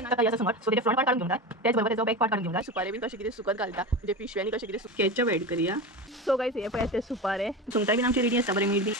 Front part काढून घेऊन त्याचबरोबर त्याचा बॅक पार्ट काढून घेऊन सुपारे बी कशी किती सुकत घालता म्हणजे पिशव्यानी कशी किती केचप ऍड करूया. सो गाइस हे पळय सुपारे सुंगटां बीन आमची रेडी आसता बरें मीठ बी.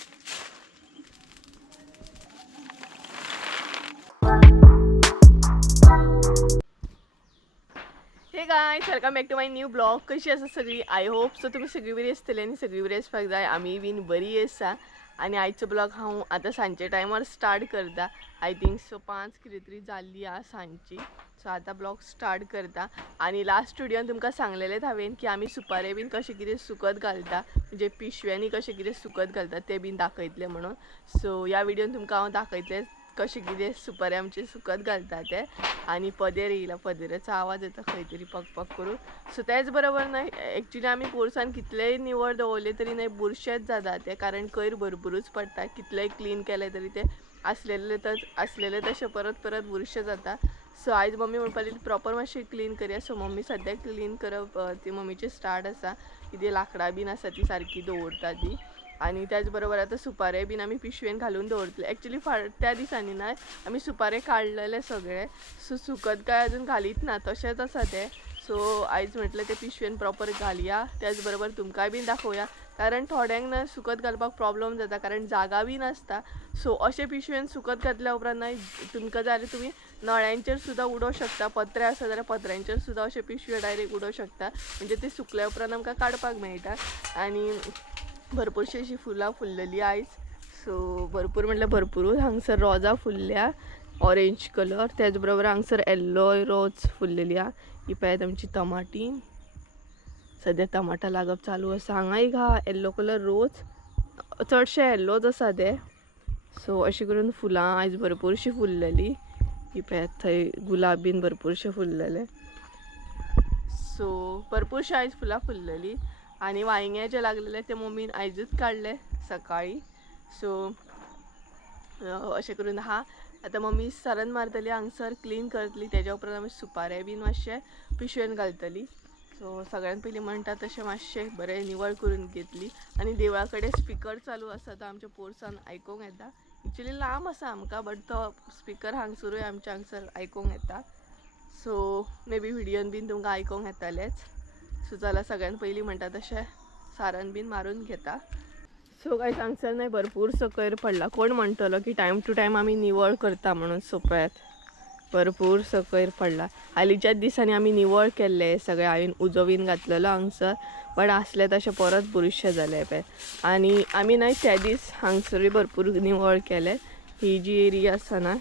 Hey guys welcome back to my new blog. कशी आसा सगळी? आय होप सो तुम्ही सगळी बरी आसतली आनी सगळी बरी आसपाक जाय. आमी बीन बरी आसा. आणि आयचो ब्लॉग हांव आतां सांजचे टायमार स्टार्ट करता. आय थिंक सो 5 कितें तरी जाल्ली आ सांजची. सो आतां ब्लॉग स्टार्ट करता. आणि लास्ट व्हिडिओन तुमकां सांगलेलें हांवें की आमी सुपारे बीन कशें कितें सुकत घालता म्हणजे पिशव्यांनी कशें कितें सुकत घालता तें बीन दाखयतलें म्हणून. सो ह्या व्हिडिओन तुमकां हांव दाखयतलें कशें कितें सुपारे आमचे सुकत घालता ते. आणि पदेर येयला पदेराचो आवाज येता खंय तरी पक पक करून. सो तेच बरोबर न्हय एक्चुली आमी पोरसान कितलेय निवळ दवरले तरी न्हय बुरशेच जाता ते कारण कोयर भरपूरूच पडटा. कितलेय क्लीन केले तरी ते आसलेले तशे परत परत बुरशे जाता. सो आयज मम्मी म्हणपा लागली प्रॉपर मातशें क्लीन करया. सो मम्मी सद्याक क्लीन करप ती मम्मीची स्टार्ट आसा. कितें लाकडां बीन आसा ती सारकी दवरता ती. आणि त्याच बरोबर आतां सुपारे बीन आमी पिशवेन घालून दवरतले. एक्चुली त्या दिसांनी ना आमी सुपारे काडलेले सगळे. सो सुकत काय अजून घालीत ना तशेंच आसा ते. सो आयज म्हटलें ते पिशवेन प्रॉपर घालया. त्याच बरोबर तुमकांय बीन दाखोवया कारण थोड्यांक ना सुकत घालपाक प्रॉब्लेम जाता कारण जागा बी नासता. सो अशे पिशवेन सुकत घातल्या उपरांत ना तुमकां जाय जाल्यार तुमी नळ्यांचेर सुद्दां उडोवंक शकता. पत्रे आसा जाल्यार पत्र्यांचेर सुद्दां अशे पिशवे डायरेक्ट उडोवंक शकता म्हणजे ते सुकल्या उपरांत आमकां काडपाक मेळटा. आणि भरपूरशी अशी फुलां फुल्लेली आयज. सो भरपूर म्हटल्यार भरपूरूच हांगसर रोजां फुल्ल्या ऑरेंज कलर. त्याच बरोबर हांगसर येल्लो रोज फुल्लेली आहा. ही पळयात आमची टमाटी. सद्या टमाटा लागप चालू आसा. हांगा एक आहा येल्लो कलर रोज चडशे येल्लोच आसा ते. सो अशें करून फुलां आयज भरपूरशी फुल्लेली. ही पळयात थंय गुलाब बीन भरपूरशे फुल्लेले. सो भरपूरशे आयज फुलां फुल्लेली. आणि वांयगे जे लागलेले ते मम्मीन आयजूच काडले सकाळी. सो अशें करून आहा. आतां मम्मी सारन मारतली हांगसर क्लीन करतली. तेज्या उपरांत आमी सुपारे बीन मातशे पिशवेन घालतली. सो सगळ्यान पयलीं म्हणटा तशें मातशें बरें निवळ करून घेतली. आणि देवळा कडेन स्पिकर चालू आसा तो आमच्या पोरसान आयकूंक येता. एक्चुली लांब आसा आमकां बट तो स्पिकर हांगसरूय आमच्या हांगसर आयकूंक येता. सो मे बी व्हिडियोन बीन तुमकां आयकूंक येतालेच. सो जाल्यार सगळ्यान पयलीं म्हणटा तशें सारण बीन मारून घेता. सो गायज हांगसर न्हय भरपूरसो कोयर पडला. कोण म्हणटलो की टायम टू टायम आमी निवळ करता म्हणून. सो पळयात भरपूरसो कोयर पडला. हालींच्याच दिसांनी आमी निवळ केल्ले सगळे. हांवें उजो बीन घातलेलो हांगसर बट आसले तशें परत बुरशे जाले पळय. आणि आमी न्हय त्या दीस हांगसरूय भरपूर निवळ केले. ही जी एरिया आसा ना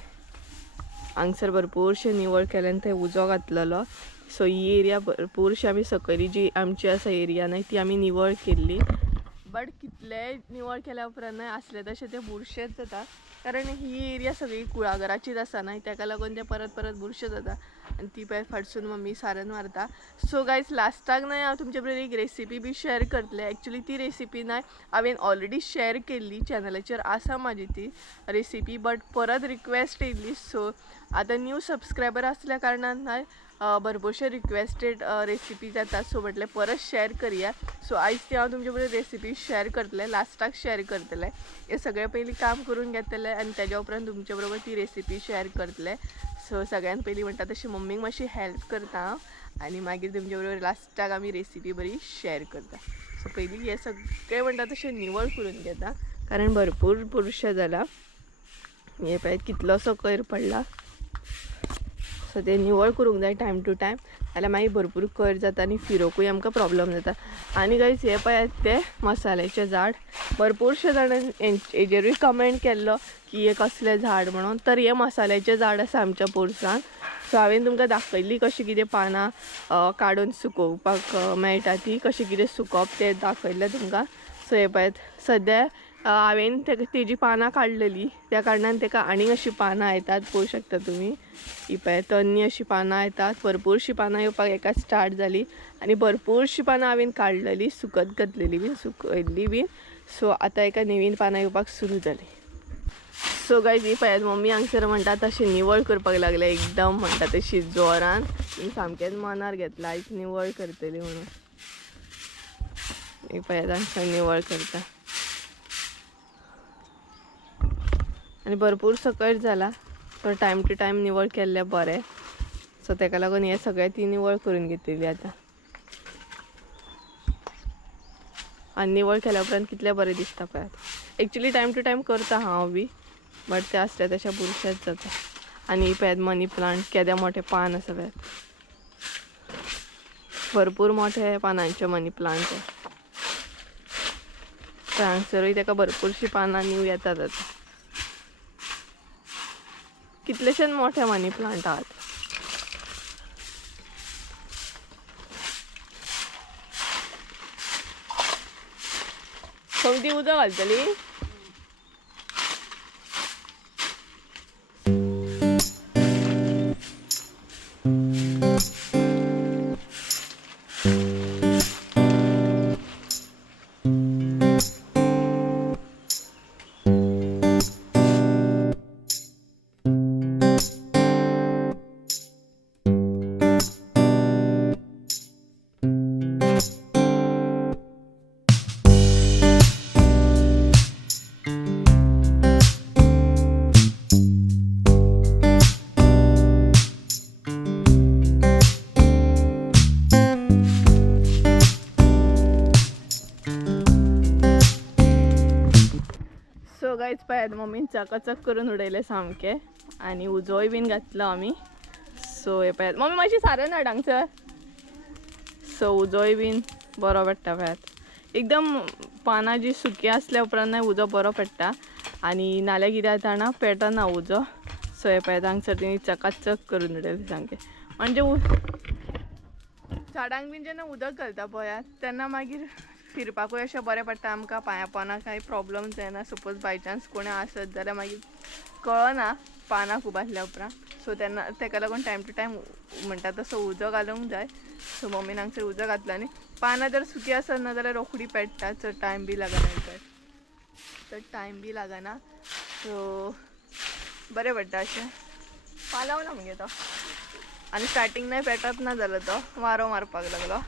हांगसर भरपूरशे निवळ केले आनी थंय उजो घातलेलो. सो ही एरिया भरपूरशी आमी सकयली जी आमची आसा एरिया न्हय ती आमी निवळ केल्ली. बट कितलेय निवळ केल्या उपरांत न्हय आसले तशें ते बुरशेच जाता कारण ही एरिया सगळी कुळागराचीच आसा न्हय ताका लागून ते परत परत बुरशे जाता. आनी ती पळय फाटसून मम्मी सारण मारता. सो गायज लास्टाक न्हय हांव तुमचे बरोबर एक रेसिपी बी शेअर करतलें. एक्चुली ती रेसिपी न्हय हांवें ऑलरेडी शेअर केल्ली चॅनलाचेर आसा म्हाजी ती रेसिपी बट परत रिक्वेस्ट येयल्ली. सो आतां न्यू सबस्क्रायबर आसल्या कारणान न्हय भरपूरशे रिक्वेस्टेड रेसिपी जाता. सो म्हटलें परत शेअर करुया. सो आयज ती हांव तुमचे बरोबर रेसिपी शेअर करतलें लास्टाक शेअर करतलें. हे सगळे पयलीं काम करून घेतलें आनी तेज्या उपरांत तुमचे बरोबर ती रेसिपी शेअर करतलें. सो सगळ्यान पयलीं म्हणटा तशी मम्मीक मातशी हेल्प करता हांव आनी मागीर तुमचे बरोबर लास्टाक आमी रेसिपी बरी शेअर करता. सो पयलीं हे सगळे म्हणटा तशें निवळ करून घेता कारण भरपूर बुरशे जाला. हे पळय कितलोसो कोयर पडला. सो ते निवळ करूंक जाय टायम टू टायम जाल्यार मागीर भरपूर कोयर जाता आनी फिरोकूय आमकां प्रॉब्लेम जाता. आनी गायज हे पळयात ते मसाल्याचें झाड. भरपूरशे जाणांनी हेजेरूय कमेंट केल्लो की हे कसलें झाड म्हणून. तर हे मसाल्याचें झाड आसा आमच्या पोरसान. सो हांवें तुमकां दाखयल्ली कशी कितें पानां काडून सुकोवपाक मेळटा ती कशी कितें सुकोवप तें दाखयल्लें तुमकां. सो हे पळयात सद्या हांवें तेजी पानां काडलेली त्या कारणान ताका आनीक अशीं पानां येतात पळोवंक शकता तुमी. ही पळय तन्नी अशीं पानां येतात. भरपूरशीं पानां येवपाक एका स्टार्ट जाली आनी भरपूरशीं पानां हांवें काडलेली सुकत घातलेली बीन सुकयल्ली बीन. सो आतां एका नवीन पानां येवपाक सुरू जाली. सो गायज ही पळयात मम्मी हांगसर म्हणटा तशें निवळ करपाक लागले एकदम म्हणटा तशी जोरान. सामकेंच मनार घेतला आयज निवळ करतली म्हणून. ही पळयात हांगसर निवळ करता आनी भरपूर सकयल जाला. तर टायम टू टायम निवळ केल्लें बरें. सो ताका लागून हे सगळे ती निवळ करून घेतलेली आता. आणि निवळ केल्या उपरांत कितले बरें दिसता पळय. एक्चुली टायम टू टायम करता हांव बी, बट ते असल्या तशा बुरशेच जाता. आणि पळयात मनी प्लांट केदे मोठे पान आसा पळयात, भरपूर मोठे पानांचे मनी प्लांट आहे. हांगसरूय ताका भरपूरशी पानां न्यू येतात आता. कितलेशेच मोठे मनी प्लांट आहात. ती उदक घालतली. सो गायज पळयात मम्मीन चकाचक करून उडयले सामके. आणि उजोय बीन घातलो आमी. सो हे पळयात मम्मी मातशी सारन हाड हांगसर. सो उजोय बीन बरो पडटा पळयात. एकदम पानां जी सुकी आसल्या उपरांत उजो बरो पडटा. आणि नाल्यार कितें जाता जाणा पेटना उजो. सो हे पळयात हांगसर तेणी चकाचक करून उडयले सामके. म्हणजे झाडांक बीन जेन्ना उदक घालता पळयात तेन्ना मागीर फिरपाकूय अशें बरें पडटा आमकां. पांया पोंदाक कांय प्रॉब्लम जायना. सपोज बाय चान्स कोणें आसत जाल्यार मागीर कळना पानां खूब आसल्या उपरांत. सो तेन्ना ताका लागून टायम टू टायम म्हणटा तसो उजो घालूंक जाय. सो मम्मीन हांगसर उजो घातलो. आनी पानां जर सुकी आसत ना जाल्यार रोखडी पेट्टा. चड टायम बी लागना. चड टायम बी लागना. सो बरें पडटा अशें. पालवना मगे तो. आनी स्टार्टींग नाही पेटत ना जालो तो वारो मारपाक लागलो.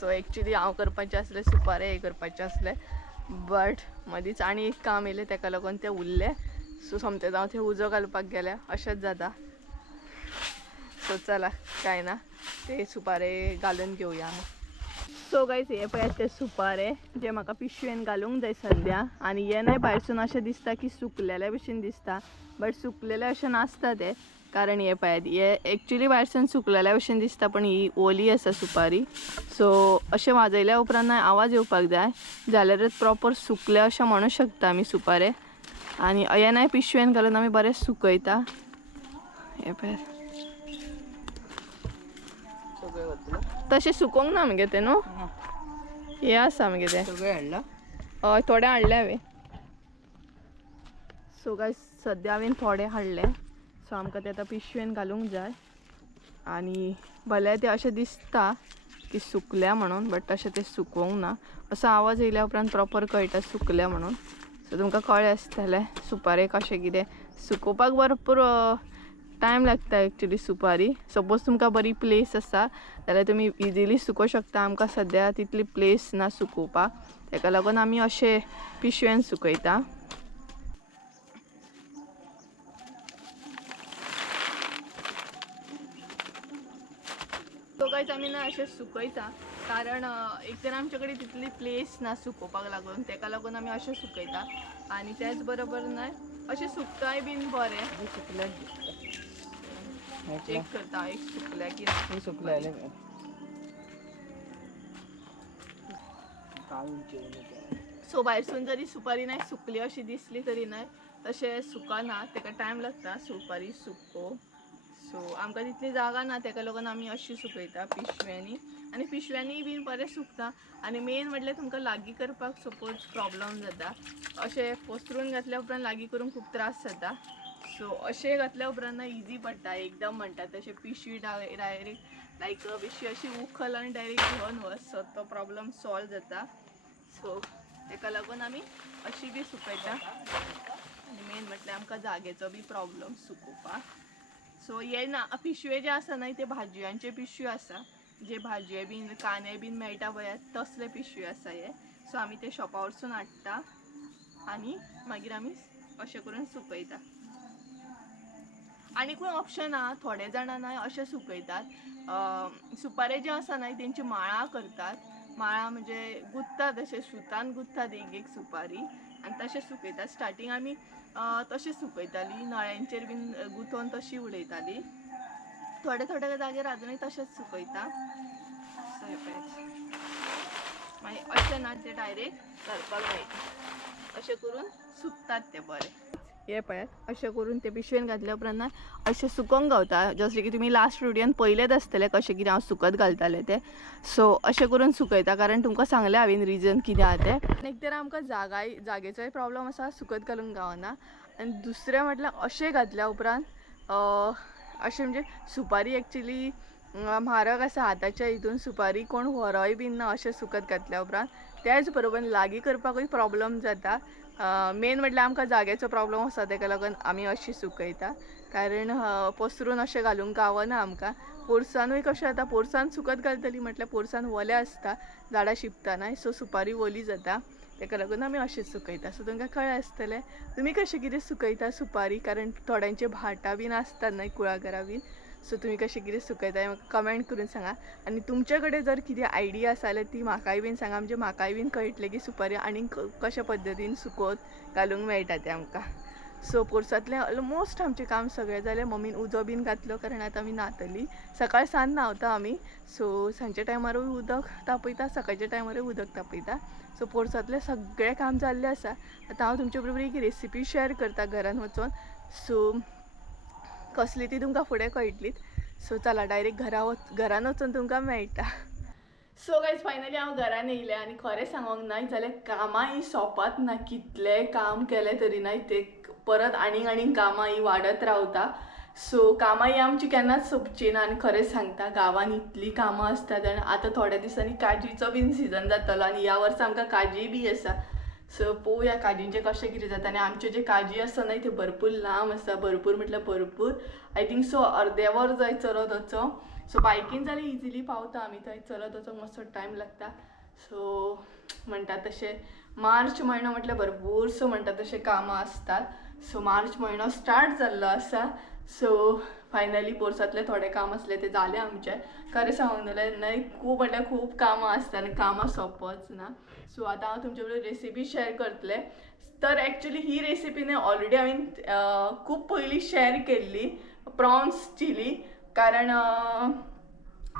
सो एक्चुली हांव करपाचें आसलें सुपारे हे करपाचें आसलें. बट मदींच आनी एक काम येयलें ताका लागून तें उरलें. सो सोमतें हांव थंय उजो घालपाक गेलें. अशेंच जाता. सो चला कांय ना ते सुपारे घालून घेवया आमी. सो गायज हे पळयात ते सुपारे जे म्हाका पिशवेन घालूंक जाय सद्या. आनी हे न्हय भायरसून अशें दिसता की सुकलेले भशेन दिसता. बट सुकलेले अशें नासता ते. कारण हे पळयात हे एक्चुली भायरसून सुकलेल्या भशेन दिसता पण ही ओली आसा सुपारी. सो अशें वाजयल्या उपरांत आवाज येवपाक जाय जाल्यारच प्रॉपर सुकले अशें म्हणू शकता आमी सुपारे. आनी हे न्हय पिशवेन घालून आमी बरें सुकयता. हे पळयात तशें सुकोवंक ना मगे ते न्हू. हे आसा मगे ते हय थोडे हाडले हांवें. सो गायज सद्या हांवें थोडे हाडले. सो आमकां ते आतां पिशवेन घालूंक जाय. आनी भले ते अशें दिसता की सुकल्या म्हणून बट तशें ते सुकोवंक ना. असो आवाज येयल्या उपरांत प्रॉपर कळटा सुकल्या म्हणून. सो तुमकां कळ्ळें आसतलें सुपारे कशें कितें सुकोवपाक भरपूर टायम लागता एक्चुली सुपारी. सपोज तुमकां बरी प्लेस आसा जाल्यार तुमी इजिली सुकोवं शकता. आमकां सद्या तितली प्लेस ना सुकोवपाक. ताका लागून आमी अशें पिशवेन सुकयता. सो गायज आमी ना अशें सुकयता. कारण एक तर आमचे कडेन तितली प्लेस ना सुकोवपाक लागून. ताका लागून आमी अशें सुकयता. आनी त्याच बरोबर न्हय अशें सुकताय बीन बरें. चेक करता एक सुकल्या की ना. सुकलेले सो भायरसून जरी सुपारी नाही सुकली अशी दिसली तरी नाही तशें सुकना. ताका टायम लागता सुपारी सुकोवंक. सो आमकां तितली जागा ना ताका लागून आमी अशी सुकयता पिशव्यांनी. आनी पिशव्यांनी बीन बरें सुकता. आनी मेन म्हटल्यार तुमकां लागीं करपाक सपोज प्रॉब्लम जाता. अशें पसरून घातल्या उपरांत लागीं करूंक खूब त्रास जाता. सो अशें घातल्या उपरांत इजी पडटा. एकदम म्हणटा तशें पिशवी डायरेक्ट लायक पिशवी अशी उखल आनी डायरेक्ट घेवन वच. सो तो प्रॉब्लम सॉल्व जाता. सो ताका लागून आमी अशी बी सुकयता. आनी मेन म्हटल्यार आमकां जागेचो बी प्रॉब्लम सुकोवपाक. सो हे ना पिशवे जे आसा न्हय ते भाजयांचे पिशवे आसा. जे भाजये बीन कांदे बीन मेळटा पळयात तसले पिशवे आसा हे. सो आमी ते शॉपा वरसून हाडटा. आणि मागीर आमी अशें करून सुकयता. आनीकूय ऑप्शन आहा, थोडे जाणां अशें सुकयतात सुपारे जे आसा न्हय तेंची माळा करतात. माळा म्हणजे गुंथतात, अशें सुतान गुंथतात एक एक सुपारी आनी तशें सुकयतात. स्टार्टींग आमी तशें सुकयतालीं, नळ्यांचेर बीन गुंथोवन तशी उडयतालीं. थोडे थोडे जाग्यार अजुनूय तशेंच सुकयता. मागीर अशें ना ते डायरेक्ट घालपाक मेळटा, अशें करून सुकतात ते बरें. हे पळयात, अशें करून ते पिशवेन घातल्या उपरांत अशें सुकोवंक गावता. जशें की तुमी लास्ट व्हिडियोन पळयलेच आसतलें कशें कितें हांव सुकत घालतालें तें. सो अशें करून सुकयता, कारण तुमकां सांगलें हांवें रिजन कितें आहा तें. एक तर आमकां जागेचोय प्रॉब्लम आसा, सुकत घालूंक गावना. आनी दुसरें म्हटल्यार अशें घातल्या उपरांत अशें म्हणजे सुपारी एक्चुली म्हारग आसा आतांच्या हितून. सुपारी कोण व्हरोय बीन ना अशें सुकत घातल्या उपरांत. त्याच बरोबर लागीं करपाकूय प्रॉब्लम जाता. मेन म्हटल्यार आमकां जाग्याचो प्रॉब्लम आसा, ताका लागून आमी अशी सुकयता. कारण पसरून अशें घालूंक गावना आमकां. पोरसानूय कशें जाता, पोरसान सुकत घालतलीं म्हटल्यार पोरसान वलें आसता, झाडां शिंपता न्हय, सो सुपारी वली जाता. ताका लागून आमी अशेंच सुकयता. सो तुमकां कळ्ळें आसतलें तुमी कशें कितें सुकयता सुपारी, कारण थोड्यांचे भाटां बीन आसतात न्हय कुळागरां बीन. सो तुमी कशें कितें सुकयता म्हाका कमेंट करून सांगा. आनी तुमचे कडेन जर कितें आयडिया आसा जाल्यार ती म्हाकाय बीन सांगा, म्हणजे म्हाकाय बीन कळटलें की सुपारी आनीक कशा पद्दतीन सुकोवत घालूंक मेळटा तें आमकां. सो पोरसांतलें ऑलमोस्ट आमचें काम सगळें जालें. मम्मीन उजो बीन घातलो, कारण आतां आमी न्हातलीं. सकाळ सांज न्हांवता आमी, सो सांजच्या टायमारूय उदक तापयता, सकाळच्या टायमारूय उदक तापयता. सो पोरसांतलें सगळें काम जाल्लें आसा. आतां हांव तुमचे बरोबर एक रेसिपी शेअर करता घरान वचून. सो कसली ती तुमकां फुडें कळटलीच. सो चला डायरेक्ट घरान वचून तुमकां मेळटा. सो गायज फायनली हांव घरान येयलें आनी खरें सांगूंक नाय जाल्यार कामां सोंपत ना. कितलें काम केलें तरी नाय, ते परत आनीक कामां वाडत रावता. सो कामां आमची केन्नाच सोंपची ना. आनी खरें सांगता, गांवांत इतलीं कामां आसतात. आनी आतां थोड्या दिसांनी काजीचो बीन सिजन जातलो आनी ह्या वर्सा आमकां काजी बी आसा. सो पळोवया काजींचें कशें कितें जाता. आनी आमचे जे काजी आसा न्हय ते भरपूर लांब आसा, भरपूर म्हटल्यार भरपूर. आय थिंक सो अर्दें वर जाय चलत वचोंक. सो बायकीन जाल्यार इजिली पावता आमी, थंय चलत वचोंक मातसो टायम लागता. सो म्हणटा तशें मार्च म्हयनो म्हटल्यार भरपूरसो म्हणटा तशें कामां आसतात. सो मार्च म्हयनो स्टार्ट जाल्लो आसा. सो फायनली पोरसांतले थोडे काम आसले ते जाले आमचे. खरें सांगूंक जाल्यार न्हय खूब म्हटल्यार खूब कामां आसता आनी कामां सोंपच ना. सो आतां हांव तुमचे बरोबर रेसिपी शेअर करतलें. तर एक्चुली ही रेसिपी न्हय ऑलरेडी हांवें खूब पयलीं शेअर केल्ली, प्रॉन्स चिली. कारण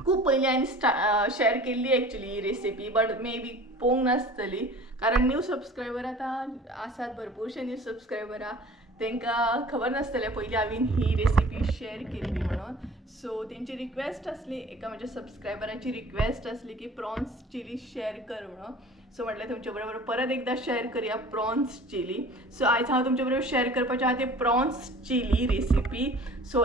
खूब पयलीं हांवें शेअर केल्ली actually he recipe, but may be पळोवंक नासतली. कारण न्यू सबस्क्रायबर आतां आसात, भरपूरशे न्यू सबस्क्रायबर आहा, तांकां खबर नासतलें पयलीं हांवें ही रेसिपी शेअर केल्ली म्हणून. सो तेंची रिक्वेस्ट आसली, एका म्हज्या सबस्क्रायबरांची रिक्वेस्ट आसली की प्रॉन्स चिली शेअर कर म्हणून. सो म्हटलें तुमचे बरोबर परत एकदा शेअर करूया प्रॉन्स चिली. सो आयज हांव तुमचे बरोबर शेअर करपाचें आहा तें प्रॉन्स चिली रेसिपी. सो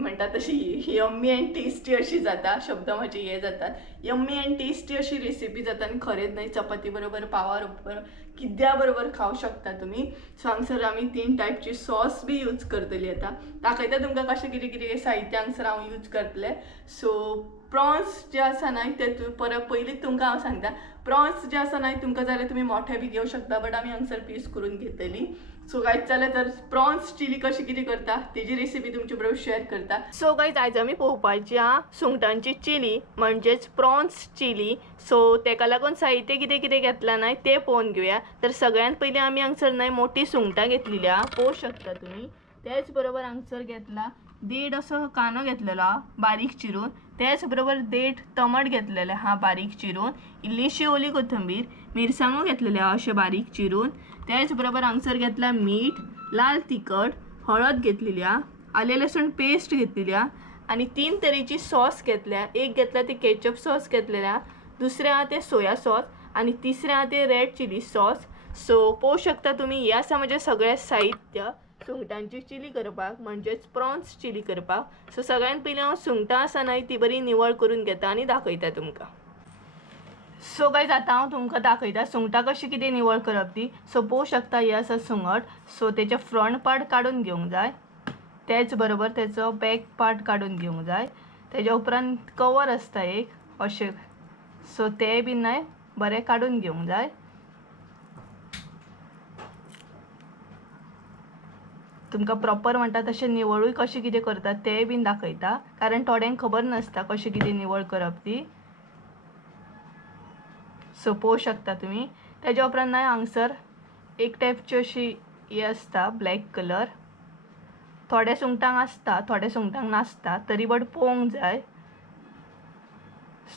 म्हणटा तशी यम्मी अँड टेस्टी अशी जाता, शब्द म्हजे हे जातात. यम्मी अँड टेस्टी अशी रेसिपी जाता आनी खरेंच न्हय चपाती बरोबर, पावा बरोबर, किद्या बरोबर खावं शकता तुमी. सो हांगसर आमी 3 टायपची सॉस बी यूज करतली. आतां दाखयता तुमकां कशें कितें कितें साहित्य हांगसर हांव यूज करतलें. सो प्रॉन्स जे आसा न्हय ते परत पयलींच तुमकां हांव सांगता, प्रॉन्स जे आसा न्हय तुमकां जाल्यार तुमी मोठे बी घेवं शकता, बट आमी हांगसर पीस करून घेतली. सो गायज जाल्यार तर प्रॉन्स चिली कशी कितें करता तेजी रेसिपी तुमचे बरोबर शेअर करता. सो गायज आयज आमी पळोवपाची आहा सुंगटांची चिली, म्हणजेच प्रॉन्स चिली. सो तेका लागून साहित्य कितें कितें घेतलां न्हय तें पळोवन घेवया. तर सगळ्यांत पयलीं आमी हांगसर न्हय मोठी सुंगटां घेतलेली आहा, पळोवंक शकता तुमी. तेच बरोबर हांगसर घेतला 1.5 असो कांदो घेतलेलो हा बारीक चिरून. त्याच बरोबर 1.5 टमाट घेतलेले हा बारीक चिरून. इल्लीशी ओली कोथंबीर, मिरसांगो घेतलेल्या अशे बारीक चिरून. त्याच बरोबर हांगसर घेतला मीठ, लाल तिखट, हळद घेतलेली हा, आले लसूण पेस्ट घेतलेली हा आणि 3 तरेची सॉस घेतल्या. एक घेतला ते केचप सॉस घेतलेला, दुसरे हा ते सोया सॉस आणि तिसरे हा ते रेड चिली सॉस. सो पळोवंक शकता तुम्ही हे आसा म्हणजे सगळें साहित्य सुंगटांची चिली करपाक, म्हणजेच प्रॉन्स चिली करपाक. सो सगळ्यांत पयलीं हांव सुंगटां आसा न्हय ती बरी निवळ करून घेता आनी दाखयता तुमकां. सो गायज आतां हांव तुमकां दाखयता सुंगटां कशी कितें निवळ करप ती. सो पळोवंक शकता हे आसा सुंगट. सो तेचे फ्रंट पार्ट काडून घेवंक जाय, त्याच बरोबर तेचो बॅक पार्ट काडून घेवंक जाय. तेज्या उपरांत कवर आसता एक अशें, सो ते बीन न्हय बरें काडून घेवंक जाय. तुमकां प्रॉपर म्हणटा तशें निवळूय कशें कितें करतात तेंय बीन दाखयता, कारण थोड्यांक खबर नासता कशें कितें निवळ करप ती. सो पळोवंक शकता तुमी. तेज्या उपरांत ना हांगसर एक टायपची अशी ही आसता ब्लॅक कलर. थोड्या सुंगटांक आसता, थोड्या सुंगटांक नासता, तरी बट पळोवंक जाय.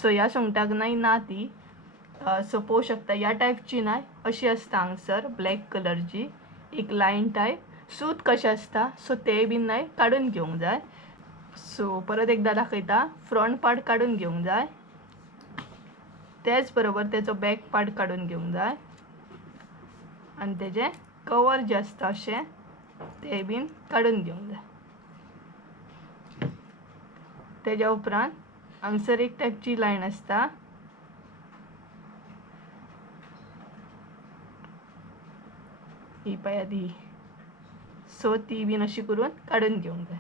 सो ह्या सुंगटाक ना ती. सो पळोवंक शकता ह्या टायपची ना अशी आसता हांगसर ब्लॅक कलरची एक लायन टायप. सूत कशें आसता सो ते बीन नाही काडून घेवंक जाय. सो परत एकदा दाखयता. फ्रंट पार्ट काडून घेवंक जाय, त्याच बरोबर त्याचो बॅक पार्ट काडून घेवंक जाय आणि तेजे कवर जे आसता अशें ते बीन काडून घेवंक जाय. तेज्या उपरांत हांगसर एक टायपची लायन आसता, ही पळयात ही. सो ती बीन अशी करून काडून घेवंक जाय.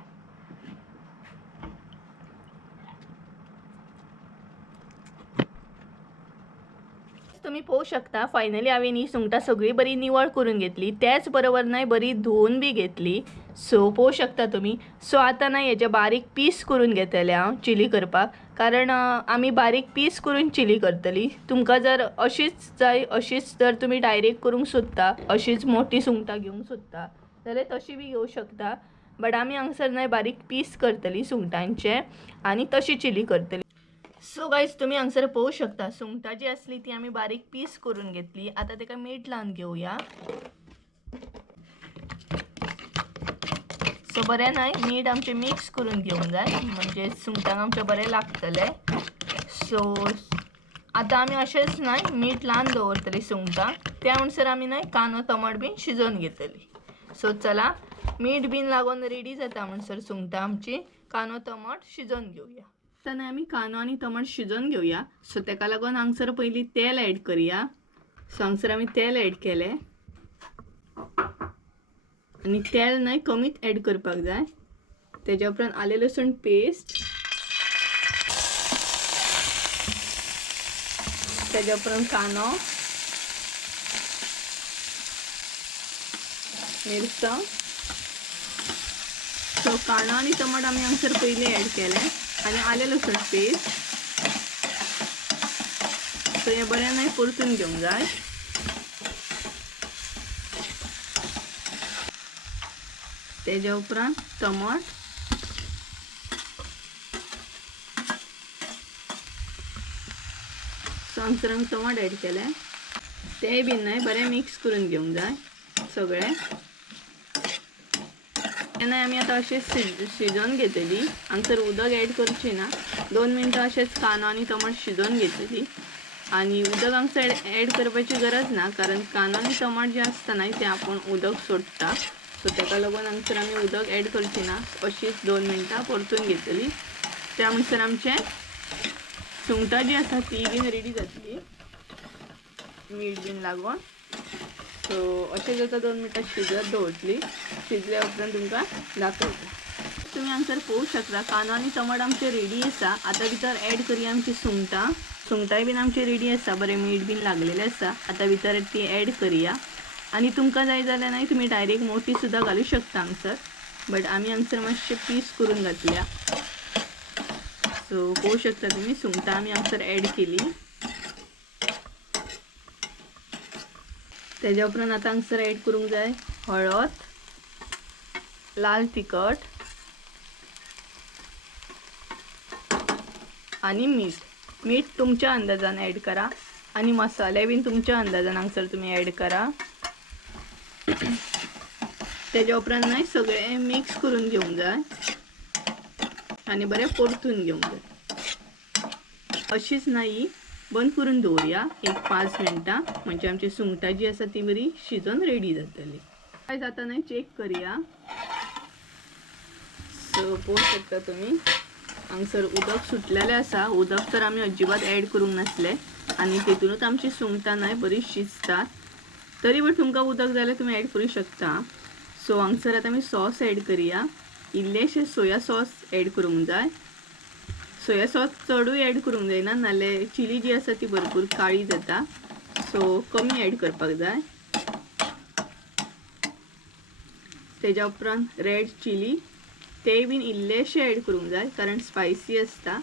तुम्ही पळोवंक शकता फायनली हांवें ही सुंगटां सगळी बरी निवळ करून घेतली, त्याच बरोबर नाही बरी धुवन बी घेतली. सो पळोवंक शकता तुमी. सो आतां ना हेजे बारीक पीस करून घेतले हांव चिली करपाक, कारण आमी बारीक पीस करून चिली करतली. तुमकां जर अशीच जाय, अशीच जर तुमी डायरेक्ट करूंक सोदता, अशीच मोठी सुंगटां घेवंक सोदता जाल्यार तशी बी घेवंक शकता. बट आमी हांगसर नाही बारीक पीस करतली सुंगटांचे आनी तशी चिली करतली. सो गायज तुम्ही हांगसर पळोवंक शकता सुंगटां जी आसली ती आमी बारीक पीस करून घेतली. आता तेका मीठ लावन घेवया. सो बरें नाही मीठ आमचे मिक्स करून घेवंक जाय, म्हणजे सुंगटांक आमचे बरें लागतले. सो आता आमी अशेंच नाही मीठ लावन दवरतली सुंगटां, त्या अनुसार आमी नाही कांदो टमाट बीन शिजोवन घेतली. सो चला मीठ बीन लागून रेडी जाता म्हणसर सुंगटां आमची कांदो टमाट शिजोवन घेवया. आता आमी कांदो आनी टमाट शिजोवन घेवया. सो तेका लागून हांगसर पयलीं तेल ऍड करया. सो हांगसर आमी तेल ऍड केलें आनी तेल नाही कमीच ऍड करपाक जाय. तेज्या उपरांत आलें लसूण पेस्ट, तेज्या उपरांत कांदो, मिरसांग. सो कांदो आनी टमाट आमी हांगसर पयलीं ऍड केलें आनी आलें लसूण पेस्ट. सो हें बरें नाही परतून घेवंक जाय. तेज्या उपरांत टमाट, सो हांगसर आमी टमाट ऍड केलें, तेंय बीन नाही बरें मिक्स करून घेवंक जाय सगळें. नाही आमी आतां अशेंच शिजोवन घेतली. हांगसर उदक ऍड करची ना, 2 मिनटां अशेंच कांदो आनी टमाट शिजोवन घेतली. आणि उदक हांगसर ऍड करपाची गरज ना, कारण कांदो आनी टमाट जे आसता न्हय ते आपूण उदक सोडटा. सो तेका लागून हांगसर आमी उदक ऍड करची ना, अशीच 2 मिनटां परतून घेतली. त्या अनुसार आमचे सुंगटां जी आसा ती बीन रेडी जातली मीठ बीन लागून. सो अशें जाता 2 मिनटां शिजत दवरतली. शिजल्या उपरांत तुमकां दाखयता. तुम्ही हांगसर पळोवंक शकता कांदो आनी टमाट आमचे रेडी आसा. आतां भितर ऍड करया आमची सुंगटां. सुंगटांय बीन आमची रेडी आसा, बरें मीठ बीन लागलेलें आसा. आतां भितर ती ऍड करया आनी तुमकां जाय जाल्यार नाही तुमी डायरेक्ट मोठी सुद्दां घालूं शकता हांगसर, बट आमी हांगसर मातशे पीस करून घातल्या. सो पळोवंक शकता तुमी सुंगटां आमी हांगसर ऍड केली. तेज्या उपरांत आतां हांगसर ऍड करूंक जाय हळद, लाल तिखट आणि मीठ. मीठ तुमच्या अंदाजान ऍड करा आणि मसाले बीन तुमच्या अंदाजान हांगसर तुम्ही ऍड करा. तेज्या उपरांत नाही सगळे मिक्स करून घेवंक जाय आणि बरें परतून घेवंक जाय. अशीच नाही बंद करून दवरया एक 5 मिनटां, म्हणजे आमची सुंगटां जी आसा ती बरी शिजोवन रेडी जातली. काय जाता नाही चेक करया. सो पळोवंक शकता तुमी हांगसर उदक सुटलेलें आसा. उदक तर आमी अजिबात ऍड करूंक नासले आनी तितूनच आमची सुंगटां नाही बरी शिजतात. तरी बट तुमकां उदक जाल्यार तुमी ऍड करूं शकता. सो हांगसर आतां आमी सॉस ऍड करया. इल्लेशें सोया सॉस ऍड करूंक जाय. सोया सॉस चडूय ऍड करूंक जायना, नाल्यार चिली जी आसा ती भरपूर काळी जाता. सो कमी ऍड करपाक जाय. तेज्या उपरांत रेड चिली ते बीन इल्लेशे ॲड करूंक जाय कारण स्पायसी आसता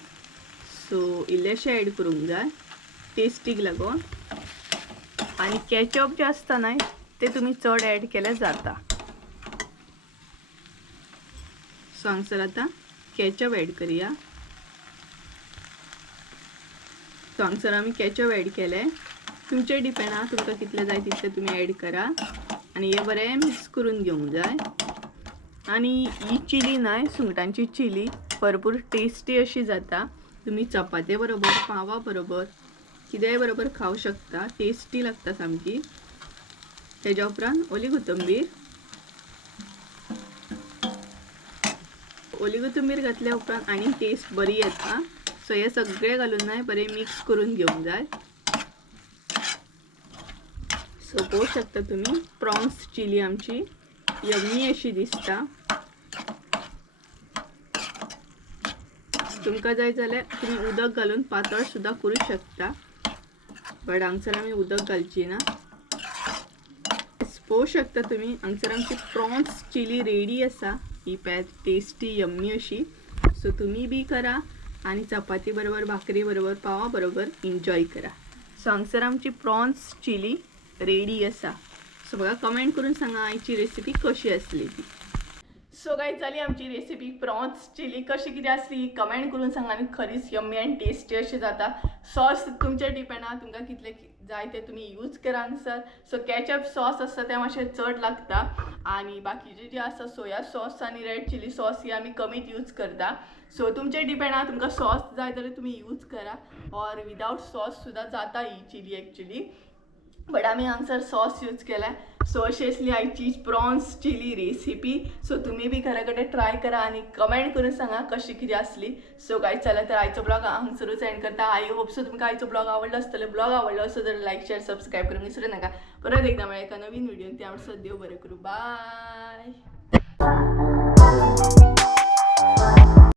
सो इल्लेशे ॲड करूंक जाय टेस्टीक लागून आणि केचप जे आसता न्हय ते तुमी चड ॲड केले जाता सो हांगसर आतां केचप ॲड करूया सो हांगसर आमी केचप ॲड केले तुमचे डिपेंड आहा तुमकां कितले जाय तितले तुमी ॲड करा आणि हे बरें मिक्स करून घेवंक जाय आणि ही चिली न्हय सुंगटांची चिली भरपूर टेस्टी अशी जाता तुम्ही चपाती बरोबर पावा बरोबर कितेंय बरोबर खाऊ शकता टेस्टी लागता सामकी तेज्या उपरांत ओली कोथिंबीर घातल्या उपरांत आणि टेस्ट बरी येता सो हे सगळे घालून न्हय बरें मिक्स करून घेवंक जाय सो पळोवंक शकता तुम्ही प्रॉन्स चिली आमची यम्मी अशी दिसता तुमकां जाय जाल्यार तुम्ही उदक घालून पातळ सुद्धा करू शकता बट हांगसर आमी उदक घालची ना पळोवंक शकता तुम्ही हांगसर आमची प्रॉन्स चिली रेडी आसा ही पॅच टेस्टी यम्मी अशी सो तुम्ही बी करा आणि चपाती बरोबर भाकरी बरोबर पावा बरोबर एन्जॉय करा सो हांगसर आमची प्रॉन्स चिली रेडी आसा सो बघा कमेंट करून सांगा आयची रेसिपी कशी असली ती सो गायज जाली आमची रेसिपी प्रॉन्स चिली कशी कितें आसली कमेंट करून सांगा आणि खरीच यम्मी अँड टेस्टी अशी जाता सॉस तुमचे डिपेंड आहा तुमकां कितले जाय ते तुम्ही यूज करा हांगसर सो केचप सॉस आसता ते मातशें चड लागता आणि बाकीचे जे आसा सोया सॉस आणि रेड चिली सॉस ही आमी कमीच यूज करता सो तुमचे डिपेंड आहा तुमकां सॉस जाय जाल्यार तुम्ही यूज करा ऑर विदाउट सॉस सुद्धा जाता ही चिली एक्चुअली बट आमी हांगसर सॉस यूज केला सो अशी असली आयची प्रॉन्स चिली रेसिपी सो तुम्ही बी घरा कडेन ट्राय करा आणि कमेंट करून सांगा कशी कितें आसली सो गायज चला तर आयचो ब्लॉग हांगसरूच एंड करता आय होप सो तुमकां आयचो ब्लॉग आवडलो आसतलो ब्लॉग आवडलो असो तर लाईक शेअर सबस्क्राईब करूंक विसरू नका परत एकदा मेळ्या एका नवीन व्हिडिओन त्या आवडसो देव बरें करूं बाय